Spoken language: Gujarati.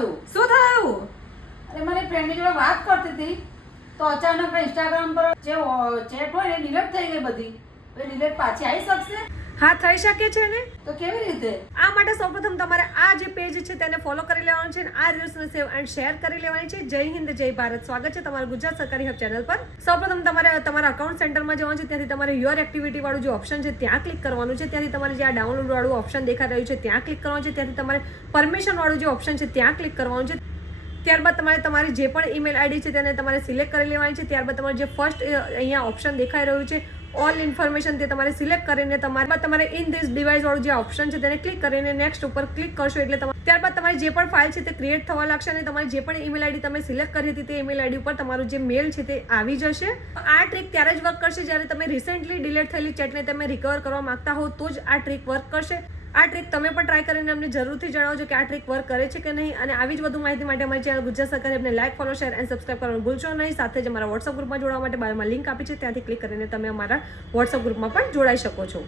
શું થયું? અરે મારી ફ્રેન્ડની જોડે વાત કરતી હતી તો અચાનક ઇન્સ્ટાગ્રામ પર જે ચેટ હોય ને ડિલીટ થઈ ગઈ બધી. તો ડિલીટ પાછી આવી શકશે? હા, થઈ શકે છે ને. તો કેવી રીતે? આ માટે સૌપ્રથમ તમારે આ જે પેજ છે તેને ફોલો કરી લેવાનું છે અને આ રીલ્સને સેવ એન્ડ શેર કરી લેવાની છે. જય હિન્દ, જય ભારત. સ્વાગત છે તમારું ગુજરાત સરકારી હબ ચેનલ પર. સૌપ્રથમ તમારે તમારા અકાઉન્ટ સેન્ટરમાં જવાનું છે. ત્યાંથી તમારે યોર એક્ટિવિટી વાળું જે ઓપ્શન છે ત્યાં ક્લિક કરવાનું છે. ત્યાંથી તમારે જે આ ડાઉનલોડ વાળું ઓપ્શન દેખાઈ રહ્યું છે ત્યાં ક્લિક કરવાનું છે. ત્યાંથી તમારે પરમિશન વાળું જે ઓપ્શન છે ત્યાં ક્લિક કરવાનું છે. ત્યારબાદ તમારે તમારી જે પણ ઈમેલ આઈડી છે તેને તમારે સિલેક્ટ કરી લેવાની છે. ત્યારબાદ તમારે જે ફર્સ્ટ અહીંયા ઓપ્શન દેખાઈ રહ્યું છે ઓલ ઇન્ફોર્મેશન તે તમારે સિલેક્ટ કરીને તમારે ઇન ધીસ ડિવાઇસ વાળું જે ઓપ્શન છે તેને ક્લિક કરીને નેક્સ્ટ ઉપર ક્લિક કરશો એટલે ત્યારબાદ તમારી જે પણ ફાઇલ છે તે ક્રિએટ થવા લાગશે અને તમારી જે પણ ઈમેલ આઈડી તમે સિલેક્ટ કરી હતી તે ઈમેલ આઈડી ઉપર તમારું જે મેલ છે તે આવી જશે. આ ટ્રીક ત્યારે જ વર્ક કરશે જ્યારે તમે રિસેન્ટલી ડિલીટ થયેલી ચેટને તમે રિકવર કરવા માંગતા હો તો જ આ ટ્રીક વર્ક કરશે. આ ટ્રીક તમે પણ ટ્રાય કરીને અમને જરૂરથી જણાવજો કે આ ટ્રીક વર્ક કરે છે કે નહીં. અને આવી જ વધુ માહિતી માટે અમારી ચેનલ ગુજરાત સરકારી હબને like, follow, share and subscribe કરવાનું ભૂલશો નહીં. સાથે જ અમારા વોટ્સઅપ ગ્રુપમાં જોડાવા માટે બાજુમાં લિંક આપી છે ત્યાંથી ક્લિક કરીને તમે અમારા વોટ્સઅપ ગ્રુપમાં પણ જોડાઈ શકો છો.